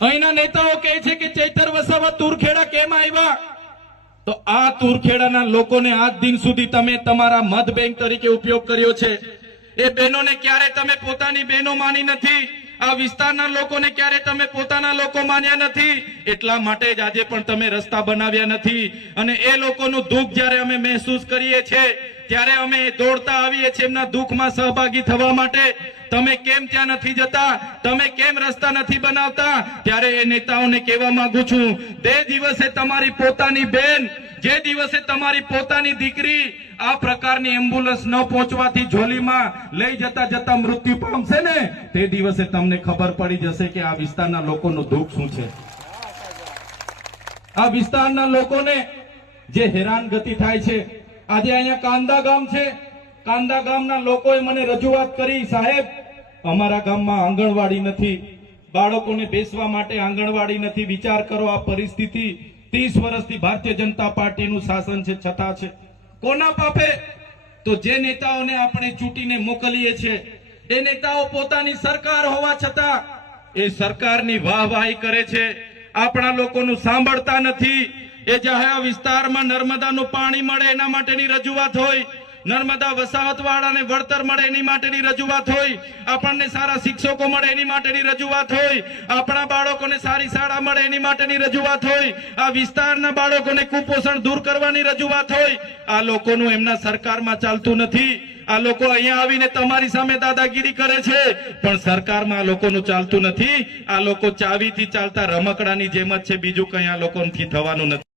અહીંના નેતાઓ કહે છે કે ચૈતર વસાવા તુરખેડા કેમ આવ્યા? તો આ તુરખેડાના લોકોને આજ દિન સુધી તમે તમારા મત બેંક તરીકે ઉપયોગ કર્યો છે। એ બહેનોને ક્યારે તમે પોતાની બહેનો માની નથી, આ વિસ્તારના લોકોને ક્યારે તમે પોતાના લોકો માન્યા નથી, એટલા માટે જ આજે પણ તમે રસ્તા બનાવ્યા નથી। અને એ લોકોનું દુઃખ જ્યારે અમે મહેસૂસ કરીએ છીએ ત્યારે અમે દોડતા આવીએ છીએ એમના દુઃખમાં સહભાગી થવા માટે। તમે કેમ ત્યાં નથી જતા, તમે કેમ રસ્તા નથી બનાવતા? ત્યારે એ નેતાઓને કહેવા માંગુ છું, તે દિવસે તમારી પોતાની બેન, જે દિવસે તમારી પોતાની દીકરી આ પ્રકારની એમ્બ્યુલન્સ ન પહોંચવાથી ઝોલીમાં લઈ જતા જતા મૃત્યુ પામશે ને, તે દિવસે તમને ખબર પડી જશે કે આ વિસ્તારના લોકોનું દુઃખ શું છે। આ વિસ્તારના લોકોને જે હેરાનગતિ થાય છે, આજે અહીંયા કાંદા ગામ છે, કાંદા ગામના લોકોએ મને રજૂઆત કરી, સાહેબ અમારા ગામમાં આંગણવાડી નથી, બાળકોને બેસવા માટે આંગણવાડી નથી। વિચાર કરો, આ પરિસ્થિતિ 30 વર્ષથી ભારતીય જનતા પાર્ટીનું શાસન છે છતાં છે। કોના પાપે? તો જે નેતાઓને આપણે ચૂંટીને મોકલીએ છીએ એ નેતાઓ પોતાની સરકાર હોવા છતાં એ સરકારની વાહવાહી કરે છે, આપણા લોકોનું સાંભળતા નથી। એ જાહેર વિસ્તારમાં નર્મદાનું પાણી મળે એના માટેની રજૂઆત હોય, નર્મદા વસાહતવાળાને વળતર મળે એની માટેની રજૂઆત હોય, આપણને સારા શિક્ષકો મળે એની માટેની રજૂઆત હોય, આપણા બાળકોને સારી શાળા મળે એની માટેની રજૂઆત હોય, આ વિસ્તારના બાળકોને કુપોષણ દૂર કરવાની રજૂઆત હોય। આ લોકોનું એમના સરકારમાં ચાલતું નથી। આ લોકો અહીંયા આવીને તમારી સામે દાદાગીરી કરે છે, પણ સરકારમાં આ લોકોનું ચાલતું નથી। આ લોકો ચાવીથી ચાલતા રમકડાની જેમ જ છે, બીજું કંઈ આ લોકોથી થવાનું નથી।